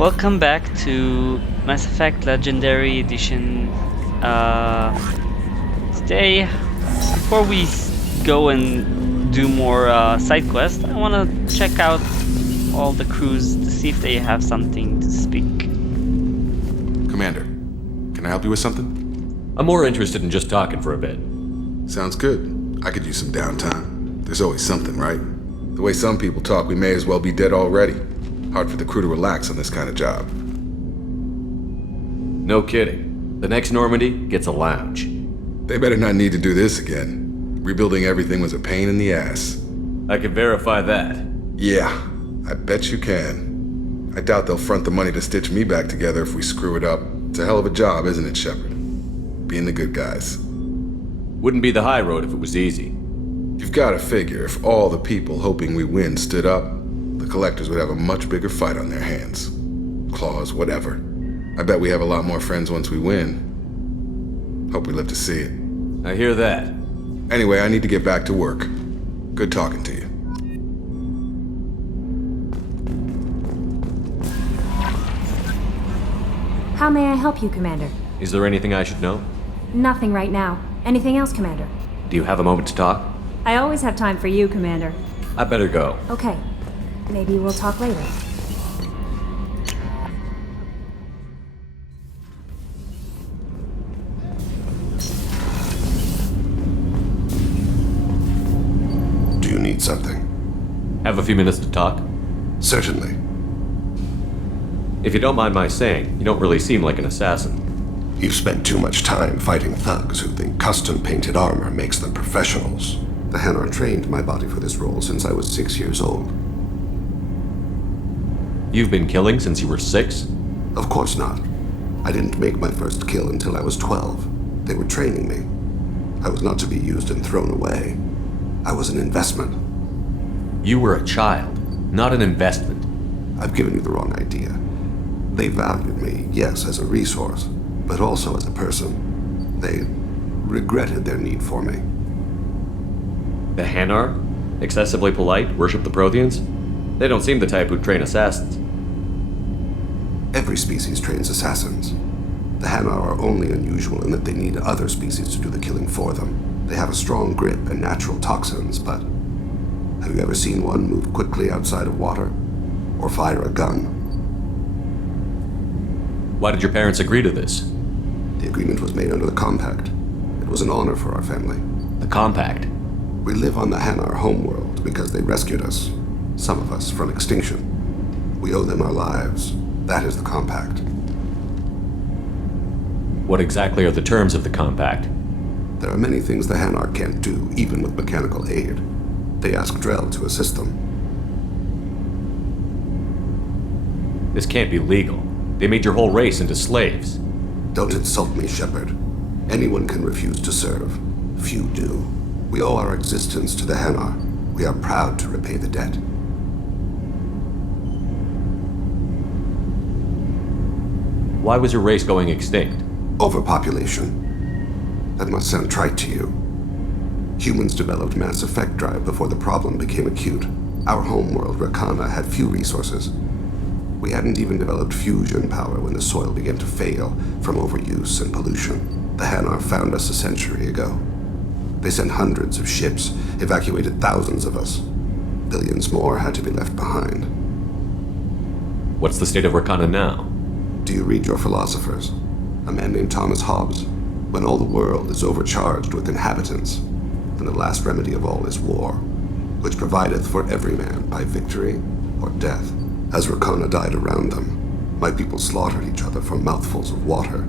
Welcome back to Mass Effect Legendary Edition. Today, before we go and do more side quests, I want to check out all the crews to see if they have something to speak. Commander, can I help you with something? I'm more interested in just talking for a bit. Sounds good. I could use some downtime. There's always something, right? The way some people talk, we may as well be dead already. Hard for the crew to relax on this kind of job. No kidding. The next Normandy gets a lounge. They better not need to do this again. Rebuilding everything was a pain in the ass. I can verify that. Yeah, I bet you can. I doubt they'll front the money to stitch me back together if we screw it up. It's a hell of a job, isn't it, Shepard? Being the good guys. Wouldn't be the high road if it was easy. You've got to figure if all the people hoping we win stood up, the collectors would have a much bigger fight on their hands. Claws, whatever. I bet we have a lot more friends once we win. Hope we live to see it. I hear that. Anyway, I need to get back to work. Good talking to you. How may I help you, Commander? Is there anything I should know? Nothing right now. Anything else, Commander? Do you have a moment to talk? I always have time for you, Commander. I better go. Okay. Maybe we'll talk later. Do you need something? Have a few minutes to talk? Certainly. If you don't mind my saying, you don't really seem like an assassin. You've spent too much time fighting thugs who think custom-painted armor makes them professionals. The Hanar trained my body for this role since I was 6 years old. You've been killing since you were 6? Of course not. I didn't make my first kill until I was 12. They were training me. I was not to be used and thrown away. I was an investment. You were a child, not an investment. I've given you the wrong idea. They valued me, yes, as a resource, but also as a person. They regretted their need for me. The Hanar? Excessively polite, worship the Protheans? They don't seem the type who'd train assassins. Every species trains assassins. The Hanar are only unusual in that they need other species to do the killing for them. They have a strong grip and natural toxins, but have you ever seen one move quickly outside of water? Or fire a gun? Why did your parents agree to this? The agreement was made under the Compact. It was an honor for our family. The Compact? We live on the Hanar homeworld because they rescued us, some of us, from extinction. We owe them our lives. That is the Compact. What exactly are the terms of the Compact? There are many things the Hanar can't do, even with mechanical aid. They ask Drell to assist them. This can't be legal. They made your whole race into slaves. Don't insult me, Shepard. Anyone can refuse to serve. Few do. We owe our existence to the Hanar. We are proud to repay the debt. Why was your race going extinct? Overpopulation. That must sound trite to you. Humans developed Mass Effect drive before the problem became acute. Our homeworld, Rakana, had few resources. We hadn't even developed fusion power when the soil began to fail from overuse and pollution. The Hanar found us a century ago. They sent hundreds of ships, evacuated thousands of us. Billions more had to be left behind. What's the state of Rakana now? Do you read your philosophers? A man named Thomas Hobbes. When all the world is overcharged with inhabitants, then the last remedy of all is war, which provideth for every man by victory or death. As Rakana died around them, my people slaughtered each other for mouthfuls of water,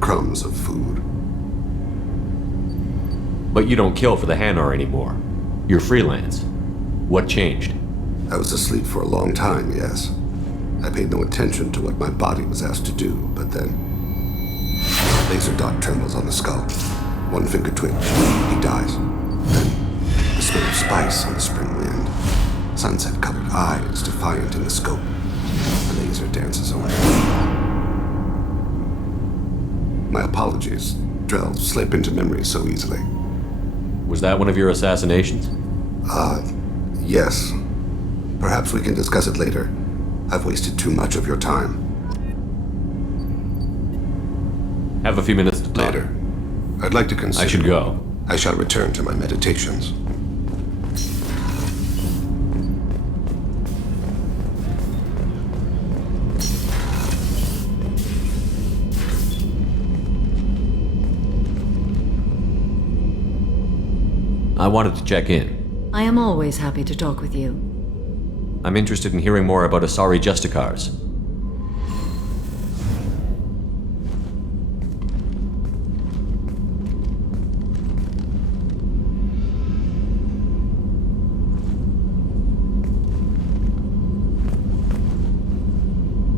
crumbs of food. But you don't kill for the Hanar anymore. You're freelance. What changed? I was asleep for a long time, yes. I paid no attention to what my body was asked to do, but then... a laser dot trembles on the skull. One finger twitch. He dies. Then, the smell of spice on the spring wind. Sunset-colored eyes defiant in the scope. The laser dances away. My apologies. Drell slip into memory so easily. Was that one of your assassinations? Yes. Perhaps we can discuss it later. I've wasted too much of your time. Have a few minutes to talk. Later. I'd like to consider... I should go. I shall return to my meditations. I wanted to check in. I am always happy to talk with you. I'm interested in hearing more about Asari Justicars.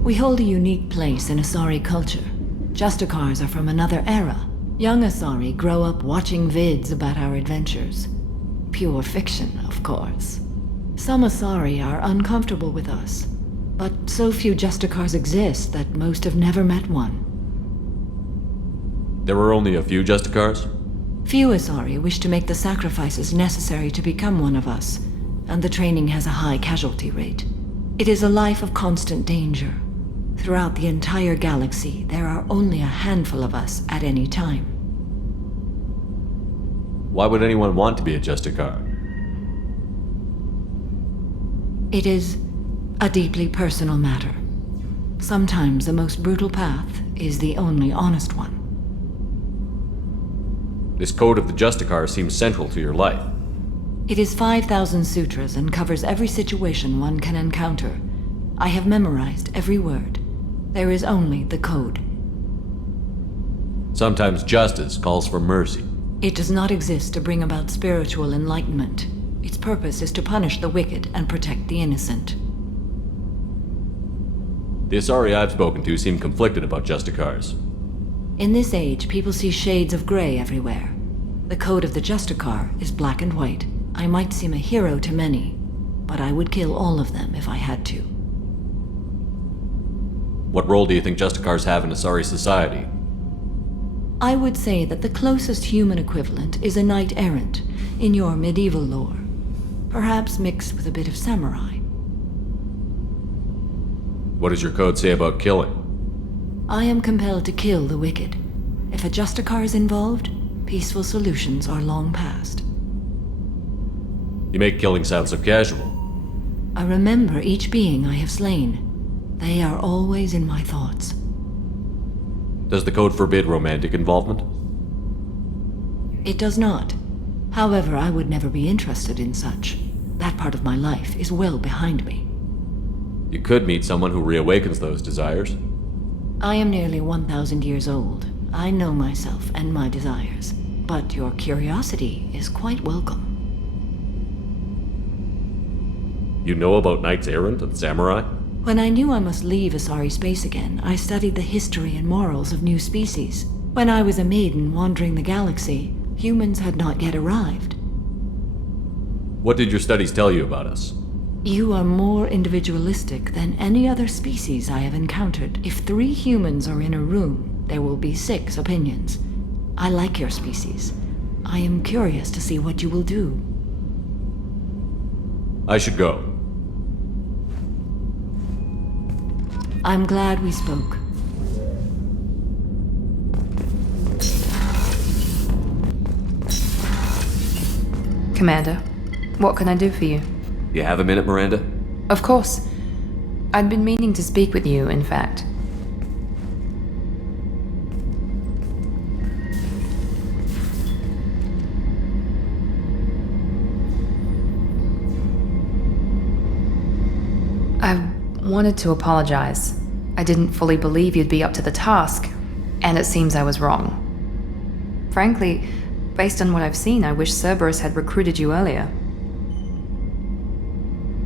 We hold a unique place in Asari culture. Justicars are from another era. Young Asari grow up watching vids about our adventures. Pure fiction, of course. Some Asari are uncomfortable with us, but so few Justicars exist that most have never met one. There were only a few Justicars? Few Asari wish to make the sacrifices necessary to become one of us, and the training has a high casualty rate. It is a life of constant danger. Throughout the entire galaxy, there are only a handful of us at any time. Why would anyone want to be a Justicar? It is a deeply personal matter. Sometimes the most brutal path is the only honest one. This code of the Justicar seems central to your life. It is 5,000 sutras and covers every situation one can encounter. I have memorized every word. There is only the code. Sometimes justice calls for mercy. It does not exist to bring about spiritual enlightenment. Its purpose is to punish the wicked and protect the innocent. The Asari I've spoken to seem conflicted about Justicars. In this age, people see shades of gray everywhere. The code of the Justicar is black and white. I might seem a hero to many, but I would kill all of them if I had to. What role do you think Justicars have in Asari society? I would say that the closest human equivalent is a knight-errant in your medieval lore, perhaps mixed with a bit of samurai. What does your code say about killing? I am compelled to kill the wicked. If a Justicar is involved, peaceful solutions are long past. You make killing sound so casual. I remember each being I have slain. They are always in my thoughts. Does the code forbid romantic involvement? It does not. However, I would never be interested in such. That part of my life is well behind me. You could meet someone who reawakens those desires. I am nearly 1,000 years old. I know myself and my desires. But your curiosity is quite welcome. You know about knights errant and samurai? When I knew I must leave Asari space again, I studied the history and morals of new species. When I was a maiden wandering the galaxy, humans had not yet arrived. What did your studies tell you about us? You are more individualistic than any other species I have encountered. If 3 humans are in a room, there will be 6 opinions. I like your species. I am curious to see what you will do. I should go. I'm glad we spoke. Commander, what can I do for you? You have a minute, Miranda? Of course. I'd been meaning to speak with you, in fact. I wanted to apologize. I didn't fully believe you'd be up to the task, and it seems I was wrong. Frankly, based on what I've seen, I wish Cerberus had recruited you earlier.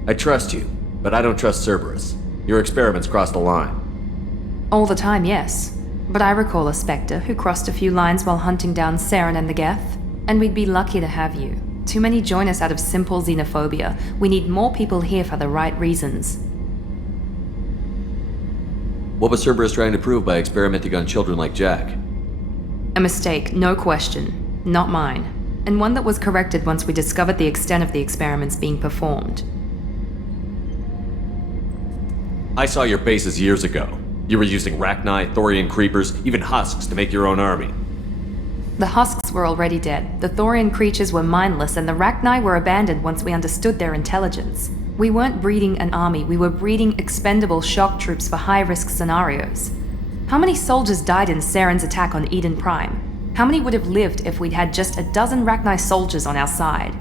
I trust you, but I don't trust Cerberus. Your experiments crossed the line. All the time, yes. But I recall a Spectre who crossed a few lines while hunting down Saren and the Geth, and we'd be lucky to have you. Too many join us out of simple xenophobia. We need more people here for the right reasons. What was Cerberus trying to prove by experimenting on children like Jack? A mistake, no question. Not mine. And one that was corrected once we discovered the extent of the experiments being performed. I saw your bases years ago. You were using Rachni, Thorian creepers, even husks to make your own army. The husks were already dead, the Thorian creatures were mindless, and the Rachni were abandoned once we understood their intelligence. We weren't breeding an army, we were breeding expendable shock troops for high-risk scenarios. How many soldiers died in Saren's attack on Eden Prime? How many would have lived if we'd had just a dozen Rachni soldiers on our side?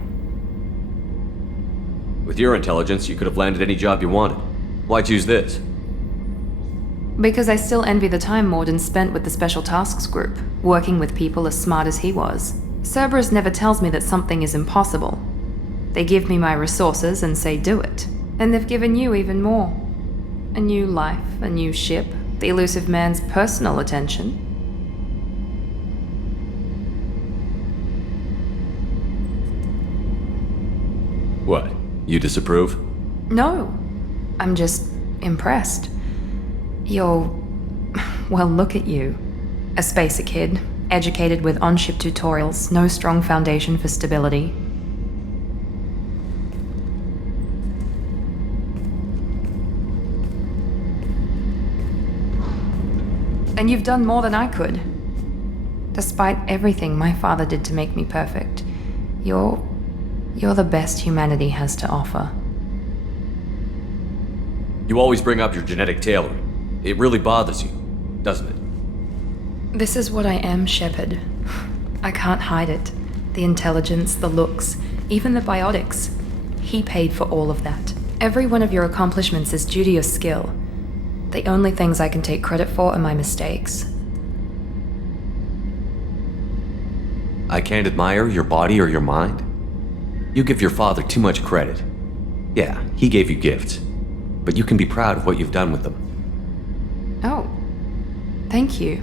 With your intelligence, you could have landed any job you wanted. Why choose this? Because I still envy the time Morden spent with the Special Tasks Group, working with people as smart as he was. Cerberus never tells me that something is impossible. They give me my resources and say do it. And they've given you even more. A new life, a new ship, the elusive man's personal attention. What? You disapprove? No, I'm just impressed. Well, look at you. A spacer kid, educated with on-ship tutorials, no strong foundation for stability. And you've done more than I could. Despite everything my father did to make me perfect, you're the best humanity has to offer. You always bring up your genetic tailoring. It really bothers you, doesn't it? This is what I am, Shepard. I can't hide it. The intelligence, the looks, even the biotics. He paid for all of that. Every one of your accomplishments is due to your skill. The only things I can take credit for are my mistakes. I can't admire your body or your mind. You give your father too much credit. Yeah, he gave you gifts, but you can be proud of what you've done with them. Oh, thank you.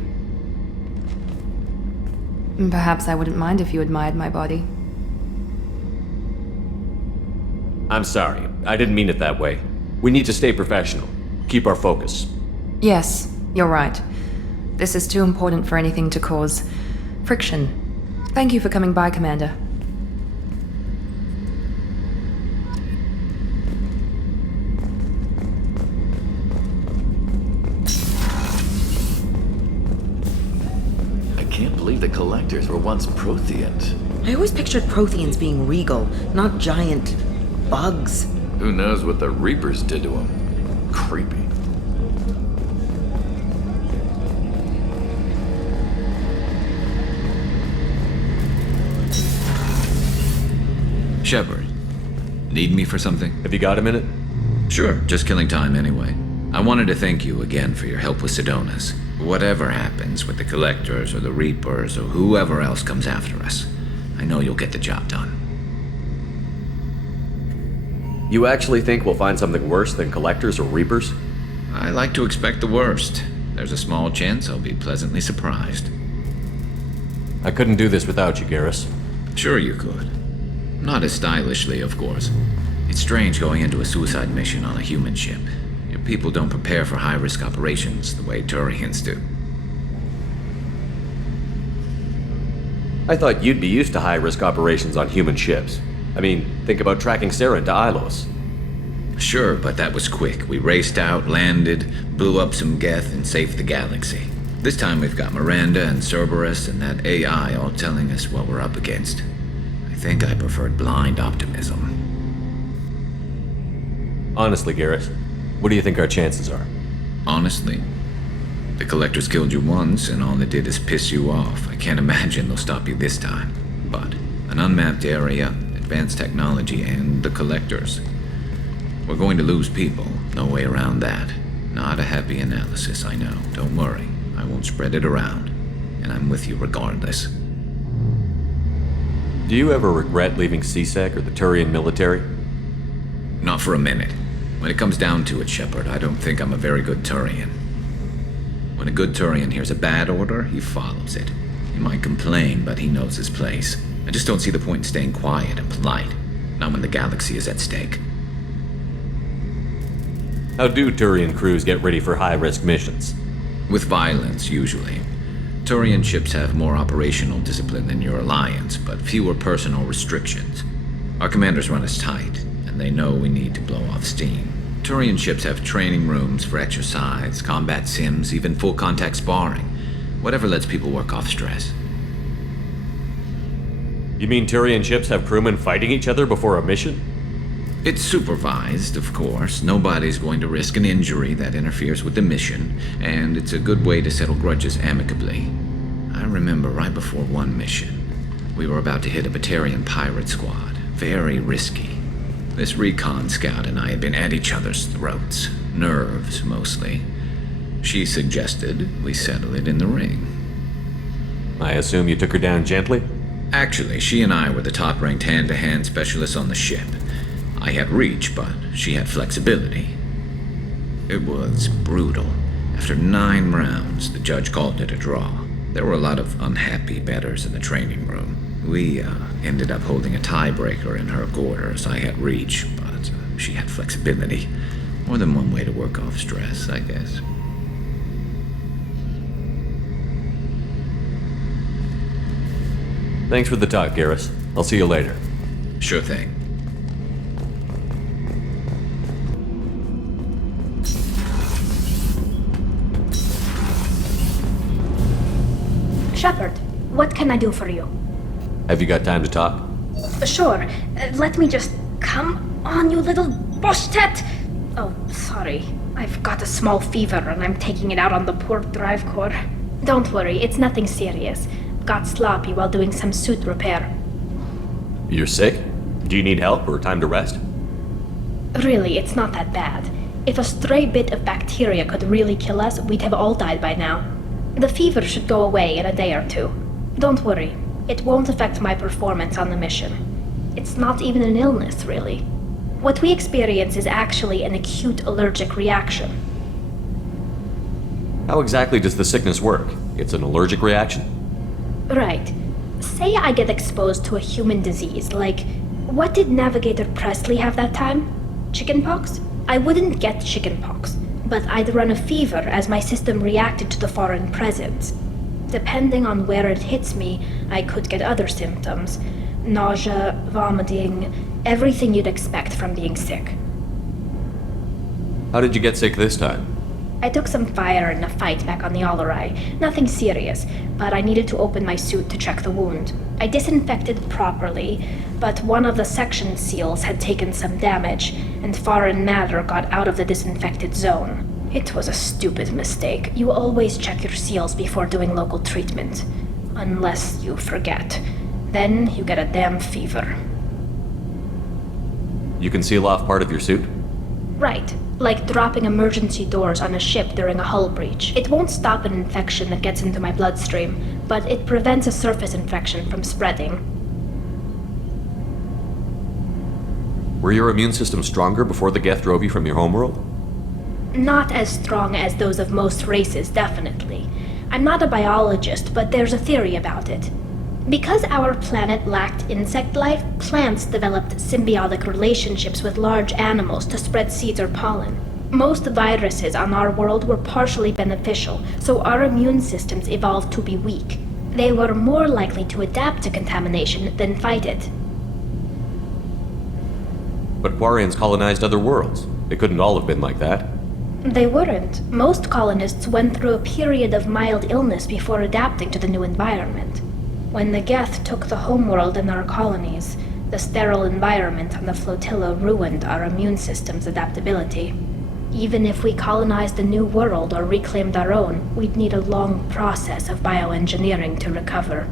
Perhaps I wouldn't mind if you admired my body. I'm sorry, I didn't mean it that way. We need to stay professional. Keep our focus. Yes, you're right. This is too important for anything to cause friction. Thank you for coming by, Commander. I can't believe the Collectors were once Protheans. I always pictured Protheans being regal, not giant bugs. Who knows what the Reapers did to them? Creepy. Shepard, need me for something? Have you got a minute? Sure, just killing time anyway. I wanted to thank you again for your help with Sidonis. Whatever happens with the Collectors or the Reapers or whoever else comes after us, I know you'll get the job done. You actually think we'll find something worse than Collectors or Reapers? I like to expect the worst. There's a small chance I'll be pleasantly surprised. I couldn't do this without you, Garrus. Sure you could. Not as stylishly, of course. It's strange going into a suicide mission on a human ship. Your people don't prepare for high-risk operations the way Turians do. I thought you'd be used to high-risk operations on human ships. I mean, think about tracking Saren to Ilos. Sure, but that was quick. We raced out, landed, blew up some Geth, and saved the galaxy. This time we've got Miranda and Cerberus and that AI all telling us what we're up against. I think I preferred blind optimism. Honestly, Garrus, what do you think our chances are? Honestly, the Collectors killed you once, and all they did is piss you off. I can't imagine they'll stop you this time. But an unmapped area, advanced technology, and the Collectors. We're going to lose people. No way around that. Not a happy analysis, I know. Don't worry. I won't spread it around. And I'm with you regardless. Do you ever regret leaving CSEC or the Turian military? Not for a minute. When it comes down to it, Shepard, I don't think I'm a very good Turian. When a good Turian hears a bad order, he follows it. He might complain, but he knows his place. I just don't see the point in staying quiet and polite. Not when the galaxy is at stake. How do Turian crews get ready for high-risk missions? With violence, usually. Turian ships have more operational discipline than your alliance, but fewer personal restrictions. Our commanders run us tight, and they know we need to blow off steam. Turian ships have training rooms for exercise, combat sims, even full-contact sparring. Whatever lets people work off stress. You mean Turian ships have crewmen fighting each other before a mission? It's supervised, of course. Nobody's going to risk an injury that interferes with the mission, and it's a good way to settle grudges amicably. I remember right before one mission, we were about to hit a Batarian pirate squad. Very risky. This recon scout and I had been at each other's throats. Nerves, mostly. She suggested we settle it in the ring. I assume you took her down gently? Actually, she and I were the top-ranked hand-to-hand specialists on the ship. I had reach, but she had flexibility. It was brutal. After 9 rounds, the judge called it a draw. There were a lot of unhappy bettors in the training room. We ended up holding a tiebreaker in her quarters. I had reach, but she had flexibility. More than one way to work off stress, I guess. Thanks for the talk, Garrus. I'll see you later. Sure thing. Shepard, what can I do for you? Have you got time to talk? Sure. Let me just... Come on, you little boshtet! Oh, sorry. I've got a small fever and I'm taking it out on the poor drive core. Don't worry, it's nothing serious. Got sloppy while doing some suit repair. You're sick? Do you need help or time to rest? Really, it's not that bad. If a stray bit of bacteria could really kill us, we'd have all died by now. The fever should go away in a day or 2. Don't worry. It won't affect my performance on the mission. It's not even an illness, really. What we experience is actually an acute allergic reaction. How exactly does the sickness work? It's an allergic reaction? Right. Say I get exposed to a human disease, like... What did Navigator Presley have that time? Chickenpox? I wouldn't get chickenpox, but I'd run a fever as my system reacted to the foreign presence. Depending on where it hits me, I could get other symptoms. Nausea, vomiting, everything you'd expect from being sick. How did you get sick this time? I took some fire in a fight back on the Allerai. Nothing serious, but I needed to open my suit to check the wound. I disinfected properly, but one of the section seals had taken some damage, and foreign matter got out of the disinfected zone. It was a stupid mistake. You always check your seals before doing local treatment. Unless you forget. Then you get a damn fever. You can seal off part of your suit? Right. Like dropping emergency doors on a ship during a hull breach. It won't stop an infection that gets into my bloodstream, but it prevents a surface infection from spreading. Were your immune system stronger before the Geth drove you from your homeworld? Not as strong as those of most races, definitely. I'm not a biologist, but there's a theory about it. Because our planet lacked insect life, plants developed symbiotic relationships with large animals to spread seeds or pollen. Most viruses on our world were partially beneficial, so our immune systems evolved to be weak. They were more likely to adapt to contamination than fight it. But Quarians colonized other worlds. They couldn't all have been like that. They weren't. Most colonists went through a period of mild illness before adapting to the new environment. When the Geth took the homeworld and our colonies, the sterile environment on the flotilla ruined our immune system's adaptability. Even if we colonized a new world or reclaimed our own, we'd need a long process of bioengineering to recover.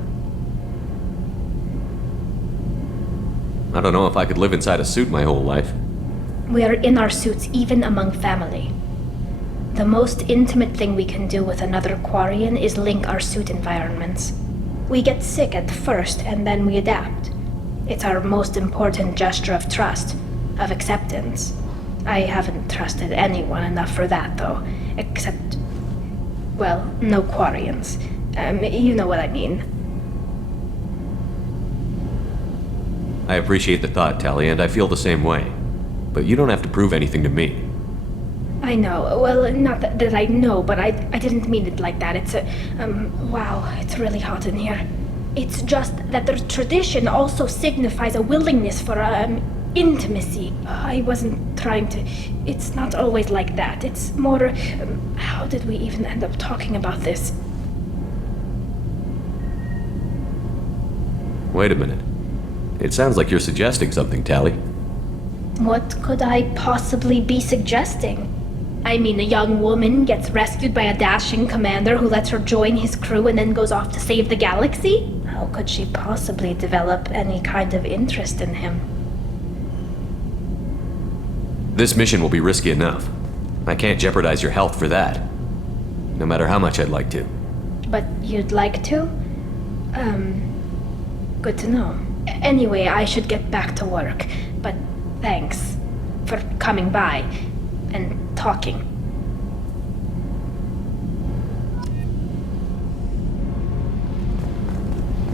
I don't know if I could live inside a suit my whole life. We are in our suits even among family. The most intimate thing we can do with another Quarian is link our suit environments. We get sick at first, and then we adapt. It's our most important gesture of trust, of acceptance. I haven't trusted anyone enough for that, though. Except... well, no Quarians. You know what I mean. I appreciate the thought, Tally, and I feel the same way. But you don't have to prove anything to me. I know. Well, not that I know, but I didn't mean it like that. It's a... wow, it's really hot in here. It's just that the tradition also signifies a willingness for, intimacy. I wasn't trying to. It's not always like that. It's more. How did we even end up talking about this? Wait a minute. It sounds like you're suggesting something, Tally. What could I possibly be suggesting? I mean, a young woman gets rescued by a dashing commander who lets her join his crew and then goes off to save the galaxy? How could she possibly develop any kind of interest in him? This mission will be risky enough. I can't jeopardize your health for that. No matter how much I'd like to. But you'd like to? Good to know. Anyway, I should get back to work. But thanks for coming by and talking.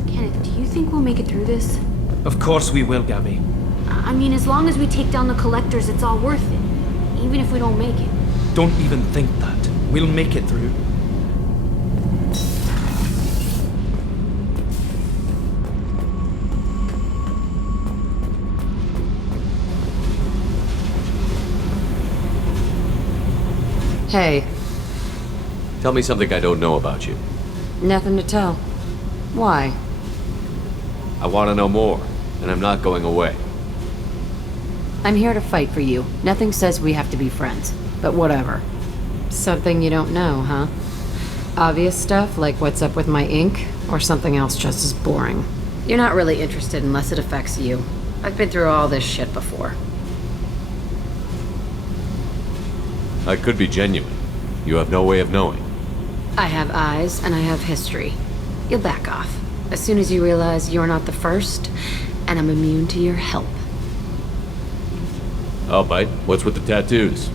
Kenneth, do you think we'll make it through this? Of course we will, Gabby. I mean, as long as we take down the collectors, it's all worth it. Even if we don't make it. Don't even think that. We'll make it through. Hey, Tell me something I don't know about you. nothing to tell. Why? I want to know more, and I'm not going away. I'm here to fight for you. Nothing says we have to be friends, but whatever. Something you don't know, huh? Obvious stuff like what's up with my ink, or something else just as boring. You're not really interested unless it affects you. I've been through all this shit before. I could be genuine. You have no way of knowing. I have eyes and I have history. You'll back off as soon as you realize you're not the first, and I'm immune to your help. I'll bite. What's with the tattoos?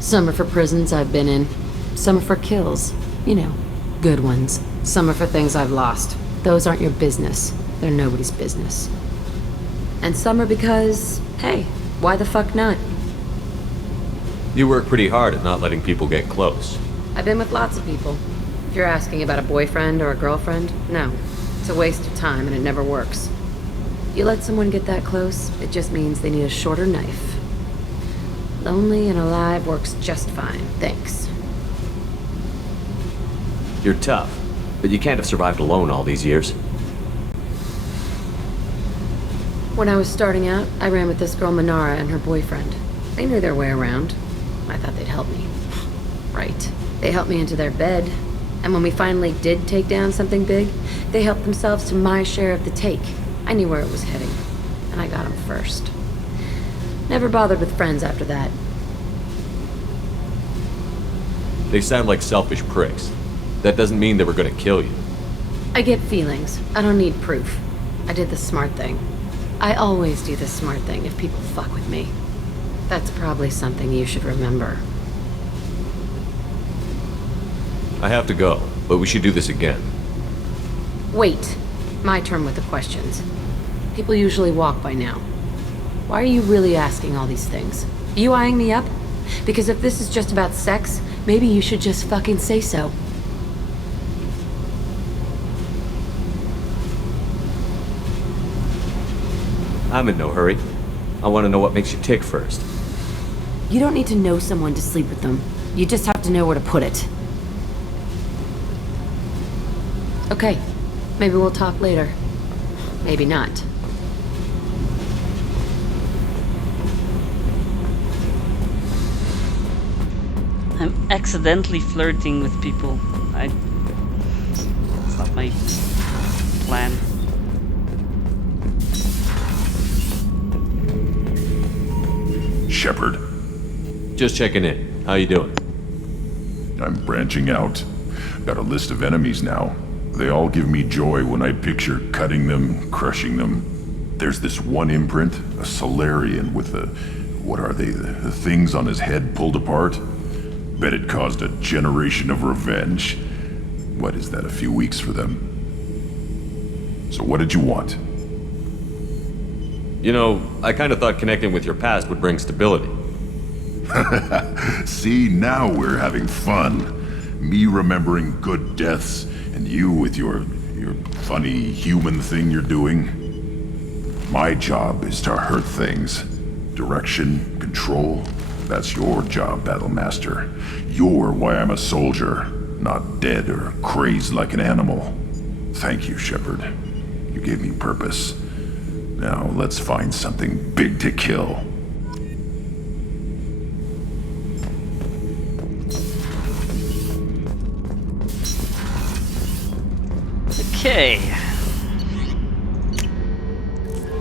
Some are for prisons I've been in. Some are for kills. You know, good ones. Some are for things I've lost. Those aren't your business. They're nobody's business. And some are because, hey, why the fuck not? You work pretty hard at not letting people get close. I've been with lots of people. If you're asking about a boyfriend or a girlfriend, no. It's a waste of time and it never works. You let someone get that close, it just means they need a shorter knife. Lonely and alive works just fine, thanks. You're tough, but you can't have survived alone all these years. When I was starting out, I ran with this girl Manara and her boyfriend. They knew their way around. I thought they'd help me. Right. They helped me into their bed. And when we finally did take down something big, they helped themselves to my share of the take. I knew where it was heading, and I got them first. Never bothered with friends after that. They sound like selfish pricks. That doesn't mean they were gonna kill you. I get feelings. I don't need proof. I did the smart thing. I always do the smart thing if people fuck with me. That's probably something you should remember. I have to go, but we should do this again. Wait. My turn with the questions. People usually walk by now. Why are you really asking all these things? Are you eyeing me up? Because if this is just about sex, maybe you should just fucking say so. I'm in no hurry. I want to know what makes you tick first. You don't need to know someone to sleep with them. You just have to know where to put it. Okay. Maybe we'll talk later. Maybe not. I'm accidentally flirting with people. It's not my plan. Shepard. Just checking in. How you doing? I'm branching out. Got a list of enemies now. They all give me joy when I picture cutting them, crushing them. There's this one imprint, a Solarian with the... what are they? The things on his head pulled apart? Bet it caused a generation of revenge. What is that, a few weeks for them? So what did you want? You know, I kind of thought connecting with your past would bring stability. See, now we're having fun. Me remembering good deaths, and you with your funny human thing you're doing. My job is to hurt things. Direction, control, that's your job, Battlemaster. You're why I'm a soldier, not dead or crazed like an animal. Thank you, Shepard. You gave me purpose. Now let's find something big to kill. Okay.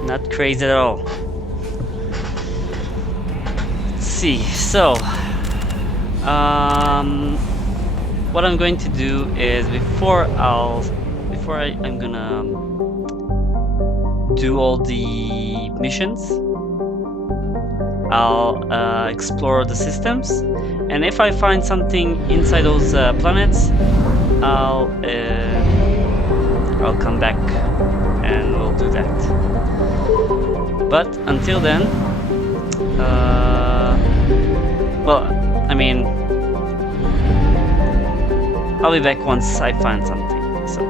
Not crazy at all. Let's see. So, what I'm going to do is I'm gonna do all the missions. I'll explore the systems, and if I find something inside those planets, I'll come back and we'll do that. But until then, well, I mean, I'll be back once I find something. So.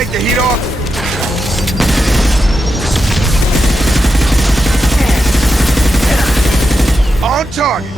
take the heat off? On target.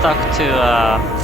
stuck to yeah.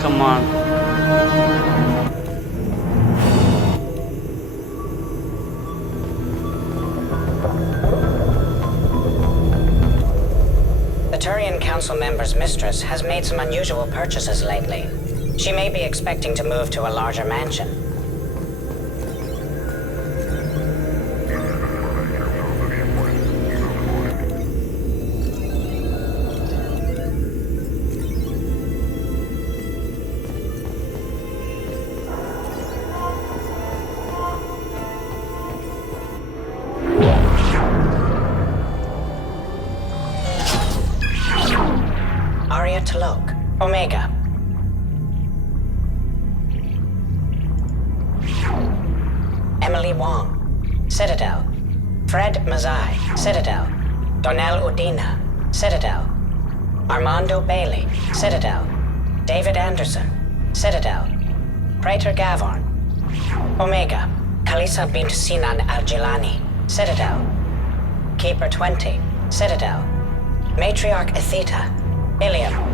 Come on. The Turian Council member's mistress has made some unusual purchases lately. She may be expecting to move to a larger mansion. Omega. Emily Wong, Citadel. Fred Mazai, Citadel. Donnell Udina, Citadel. Armando Bailey, Citadel. David Anderson, Citadel. Praetor Gavorn, Omega. Kalisa bint Sinan Al-Jilani, Citadel. Keeper 20, Citadel. Matriarch Atheta, Ilium.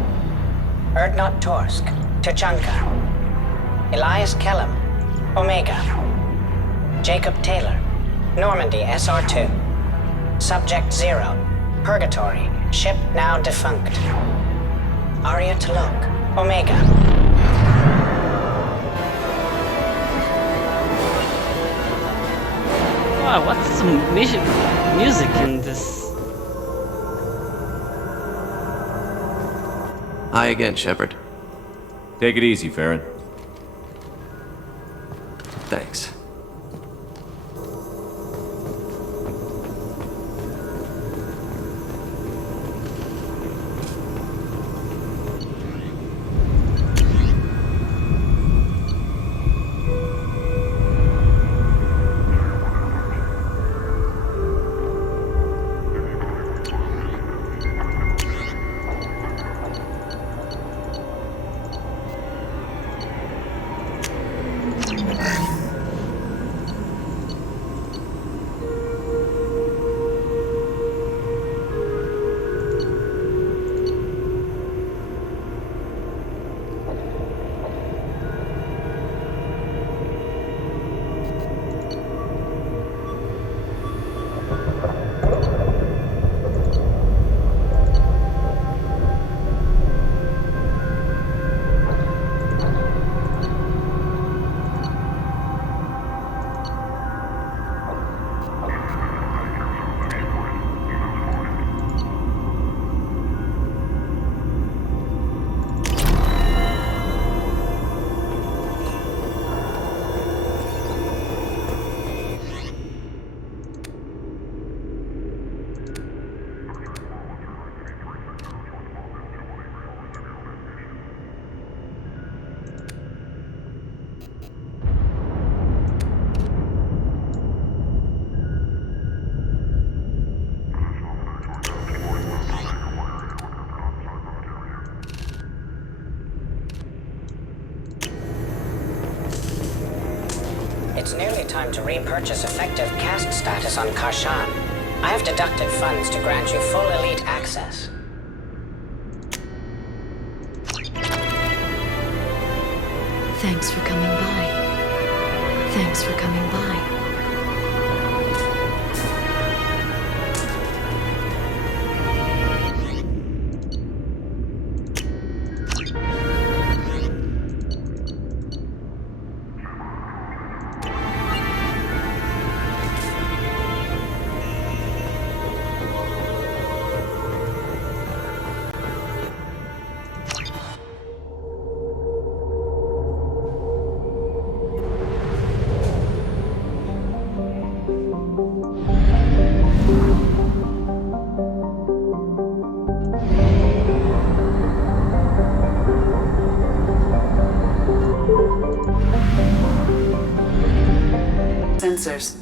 Erdnot Torsk, Tuchanka. Elias Kellum, Omega. Jacob Taylor, Normandy SR2. Subject 0, Purgatory, ship now defunct. Arya Talok, Omega. Wow, what's the music in this? Hi again, Shepard. Take it easy, Farron. Thanks. It's nearly time to repurchase effective caste status on Karshan. I have deducted funds to grant you full elite access. Thanks for coming by. Thanks for coming by. sensors.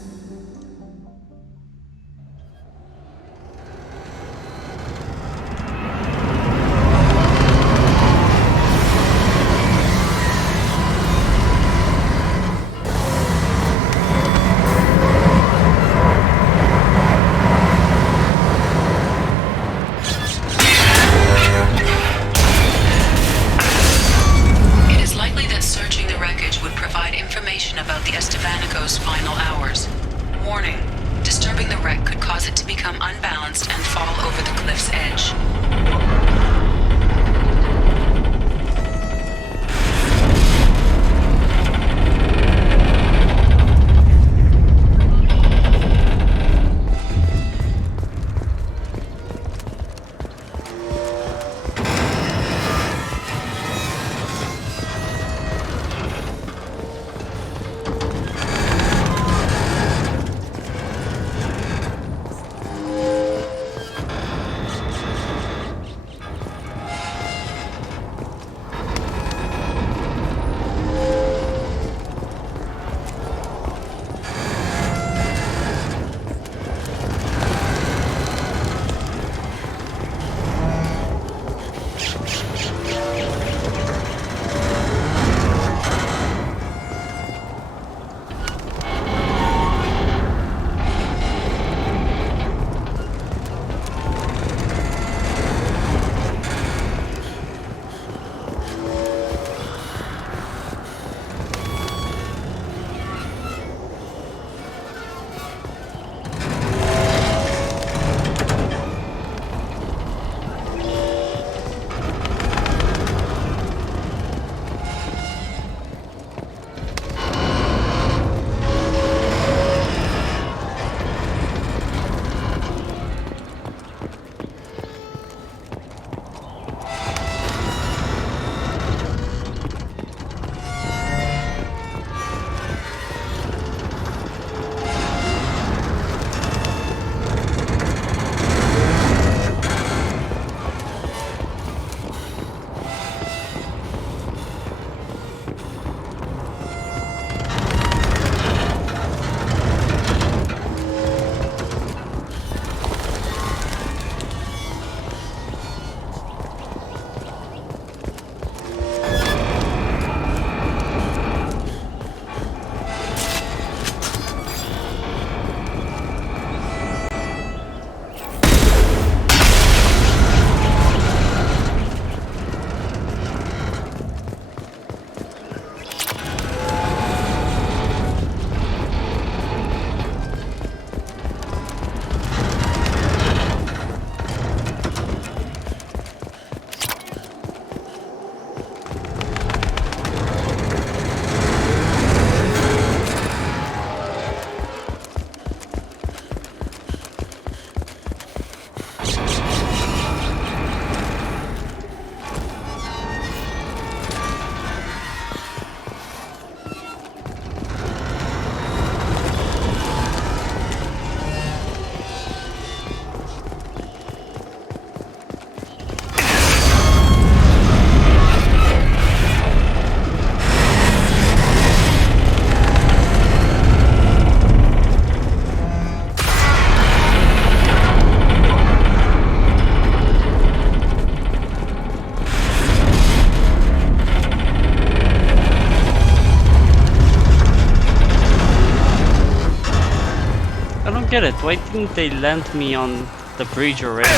Get it. Why didn't they land me on the bridge already?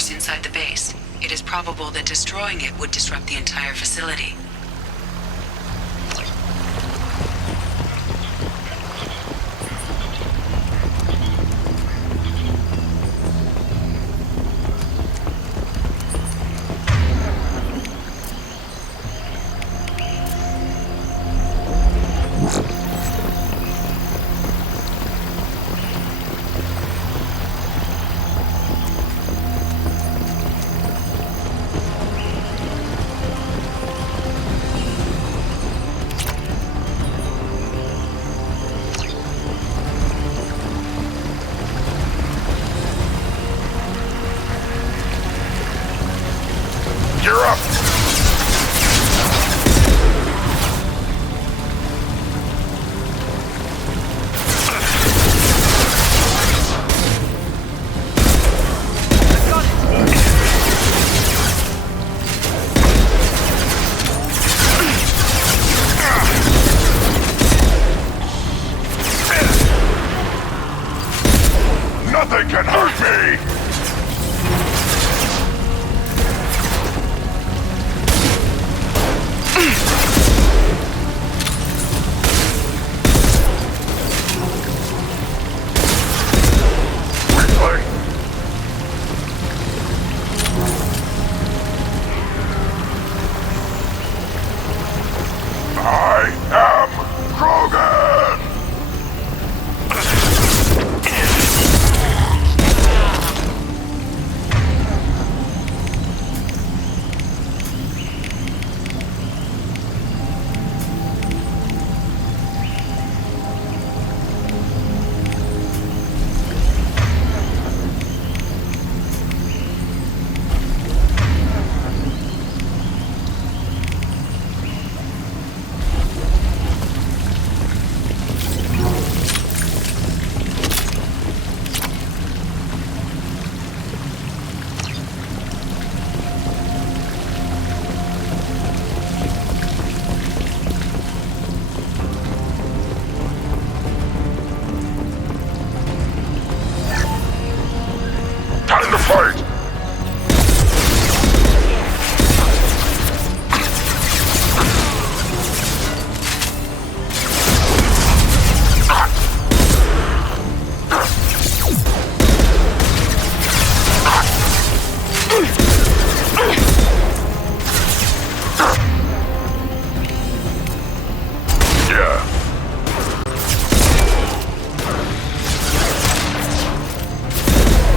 source inside the base. It is probable that destroying it would disrupt the entire facility. You're up! Nothing can hurt me! I am Krogan! Time to fight! Yeah.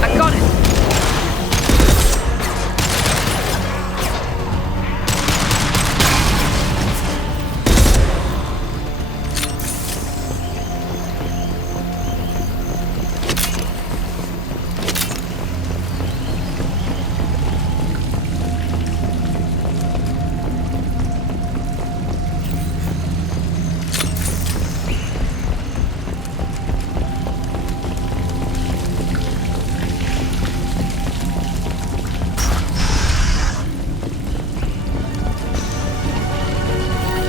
I got it!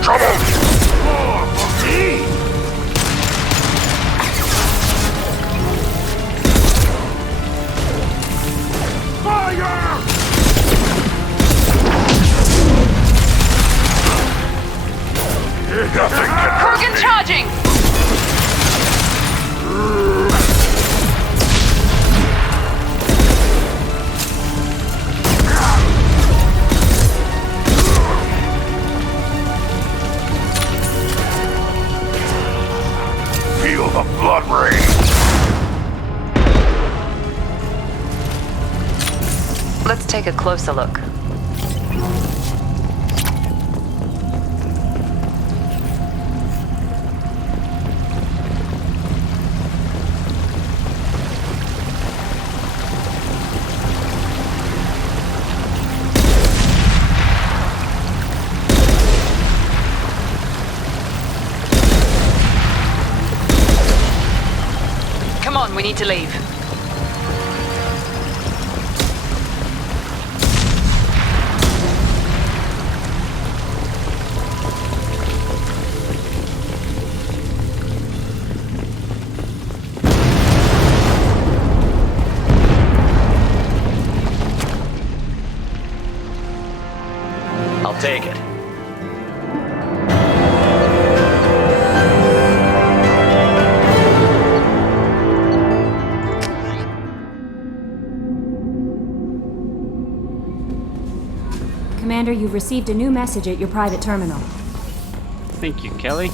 Trouble! More for me! Fire! Nothing can hurt Krogan me. charging! Feel the blood rain! Let's take a closer look. Come on, we need to leave. Commander, you've received a new message at your private terminal. Thank you, Kelly.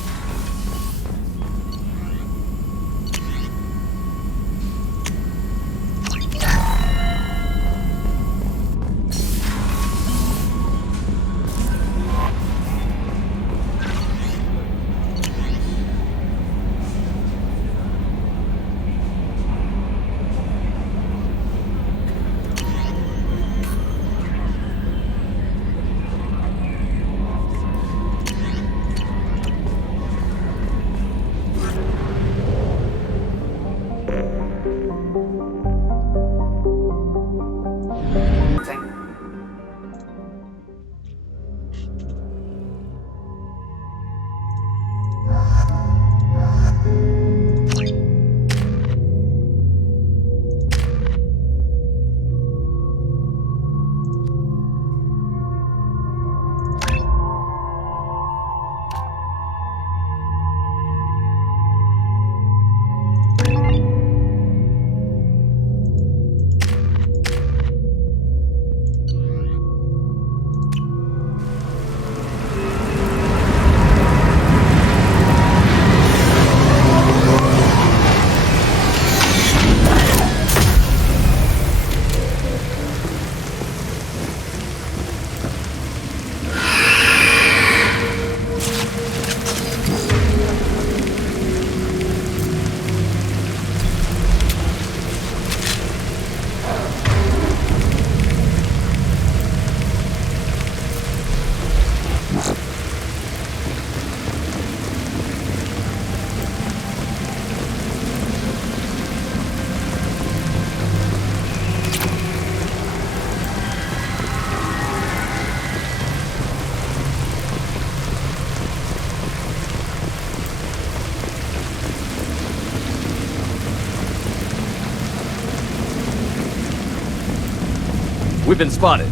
We've been spotted.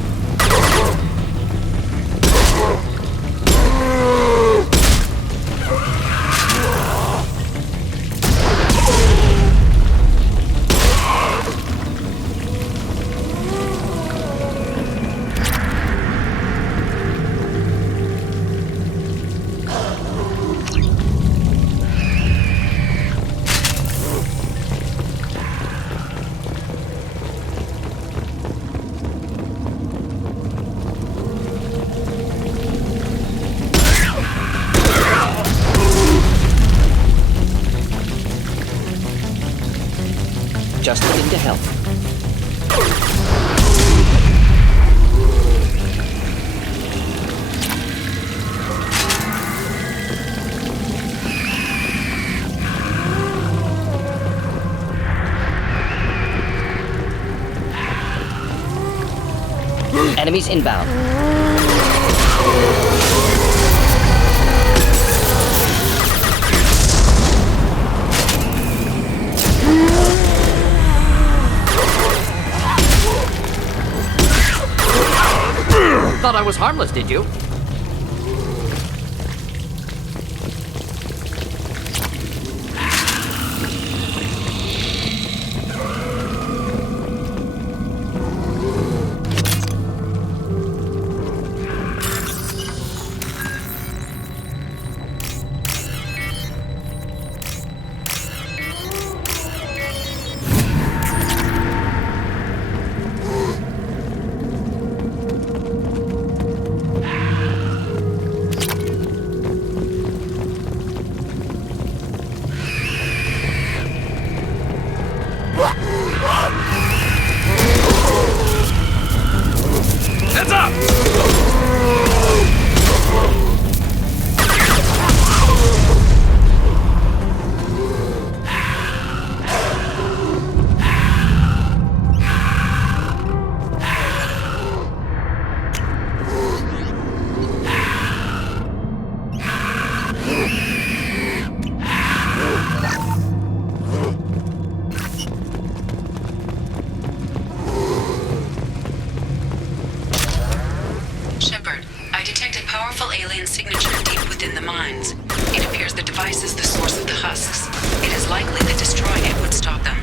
Just looking to help. Enemies inbound. Thought I was harmless, did you? Heads up! Shepard, I detect a powerful alien signature deep within the mines. It appears the device is the source of the husks. It is likely that destroying it would stop them.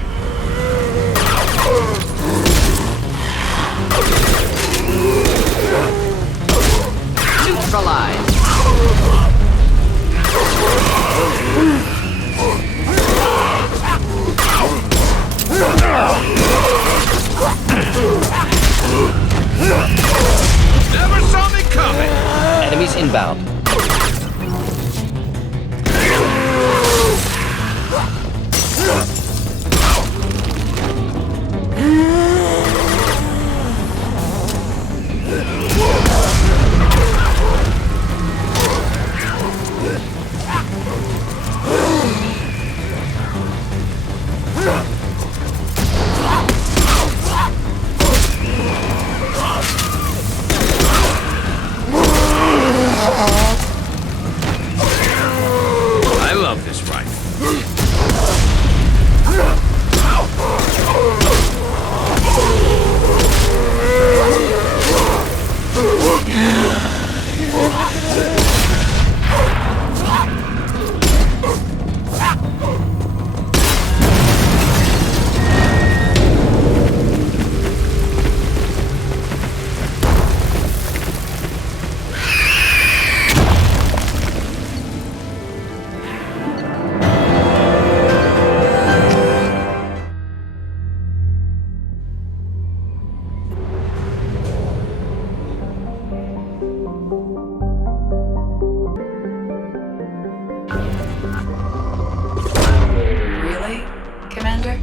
neutralized. Never saw me coming! Enemies inbound. I love this rifle. Really, Commander?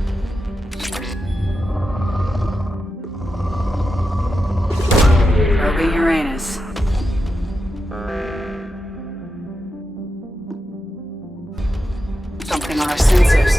Probing Uranus. Something on our sensors.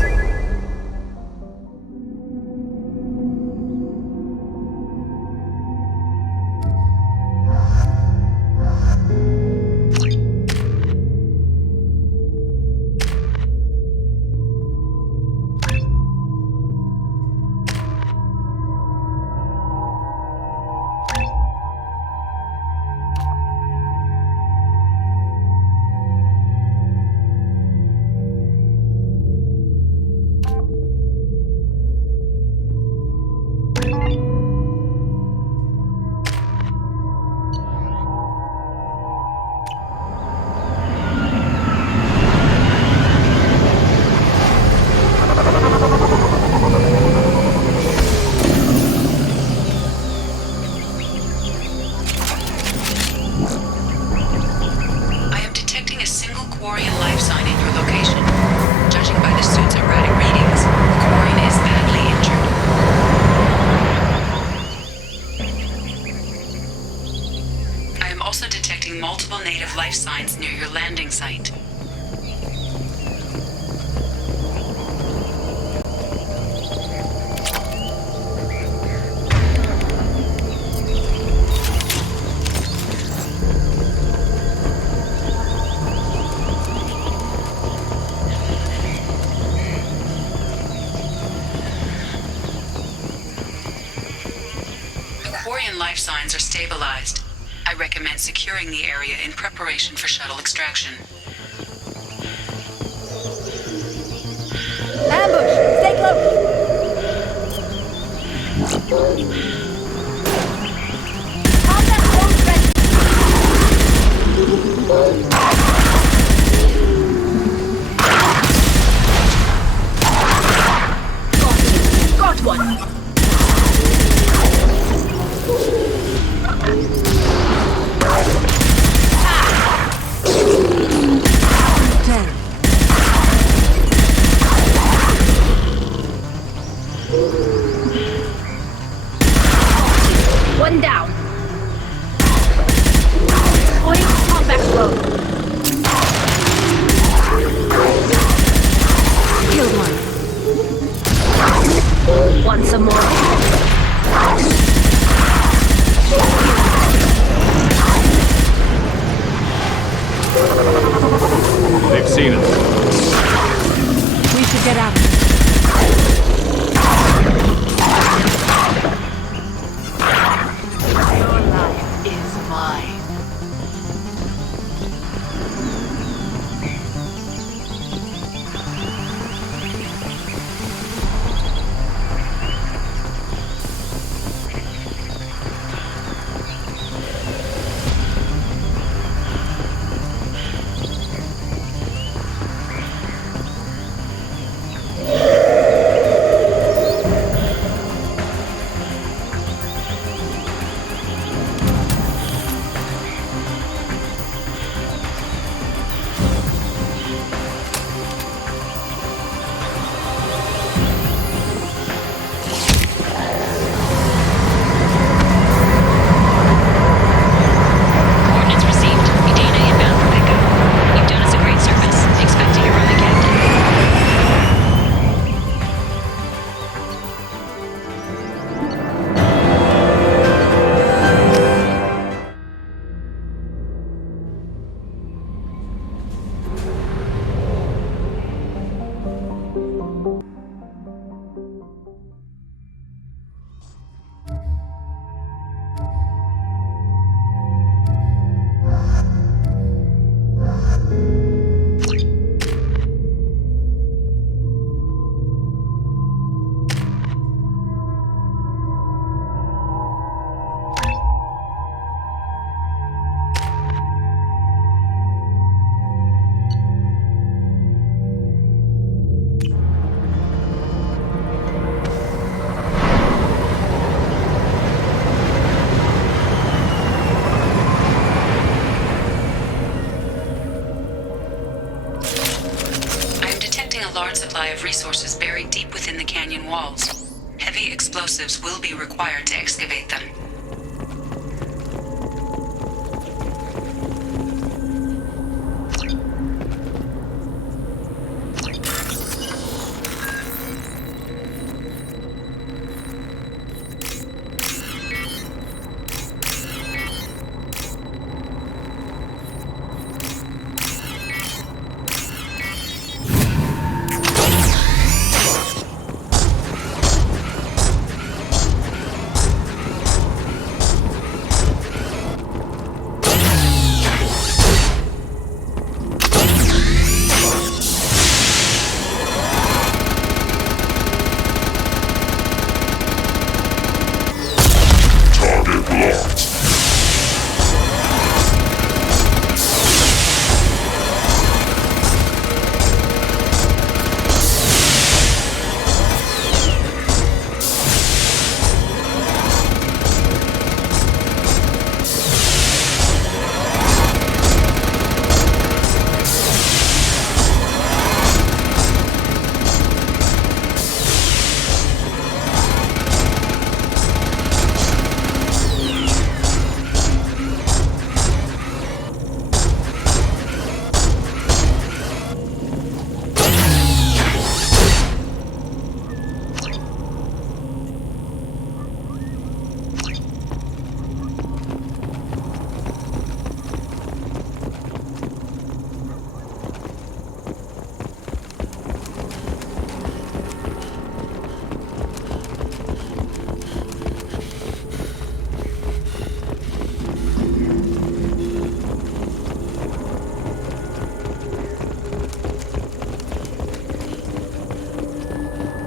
I am detecting a single Quarian life sign in your location. Judging by the suit's erratic readings, the Quarian is badly injured. I am also detecting multiple native life signs near your landing site. Quarian life signs are stabilized. I recommend securing the area in preparation for shuttle extraction. Ambush! Stay close! Combat drones ready! Got one! One down. Point combat road. Killed one. Want some more? They've seen us. We should get out. Your life is mine. a large supply of resources buried deep within the canyon walls. Heavy explosives will be required to excavate them.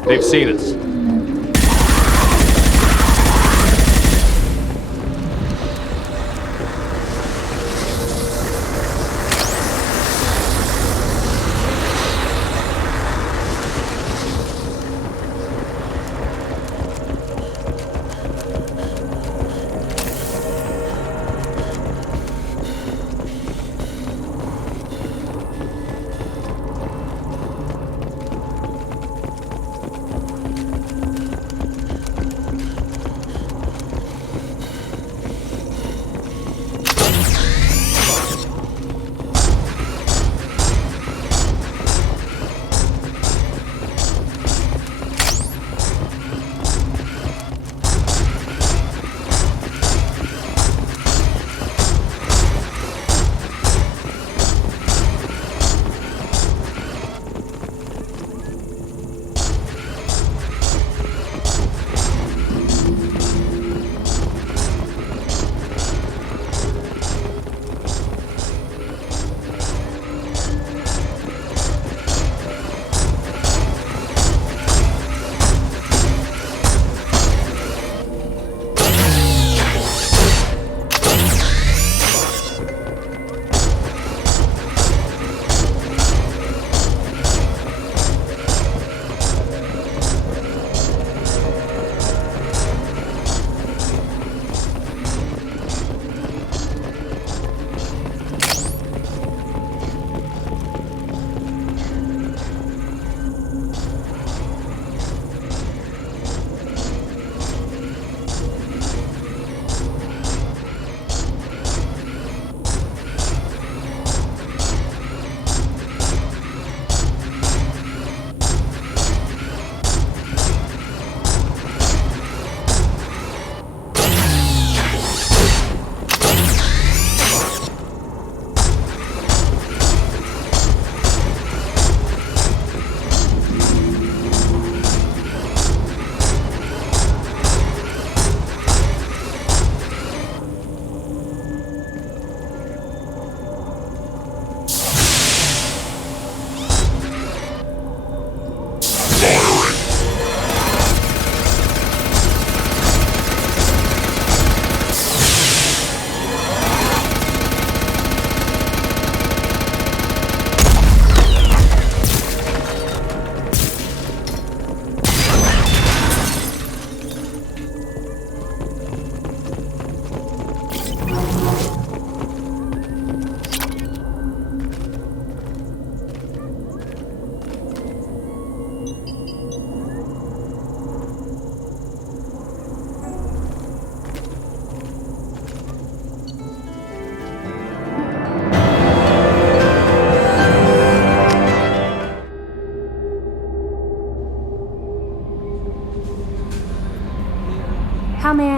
They've seen us.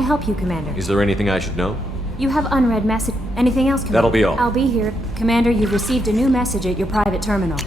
help you, Commander? Is there anything I should know? You have unread message. Anything else, Commander? That'll be all. I'll be here. Commander, you've received a new message at your private terminal.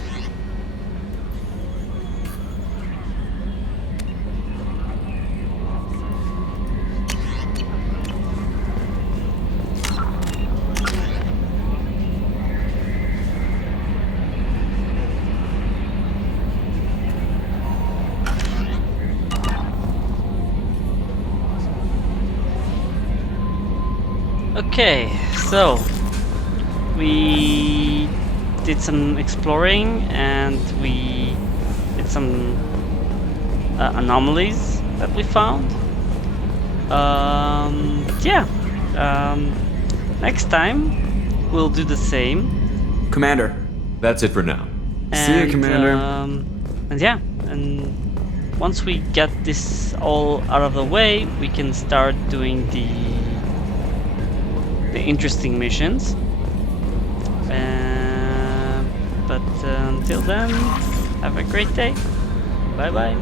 Okay, so we did some exploring and we did some anomalies that we found. Next time we'll do the same. Commander. That's it for now. See you, Commander. And once we get this all out of the way, we can start doing the interesting missions. But until then, have a great day. Bye bye.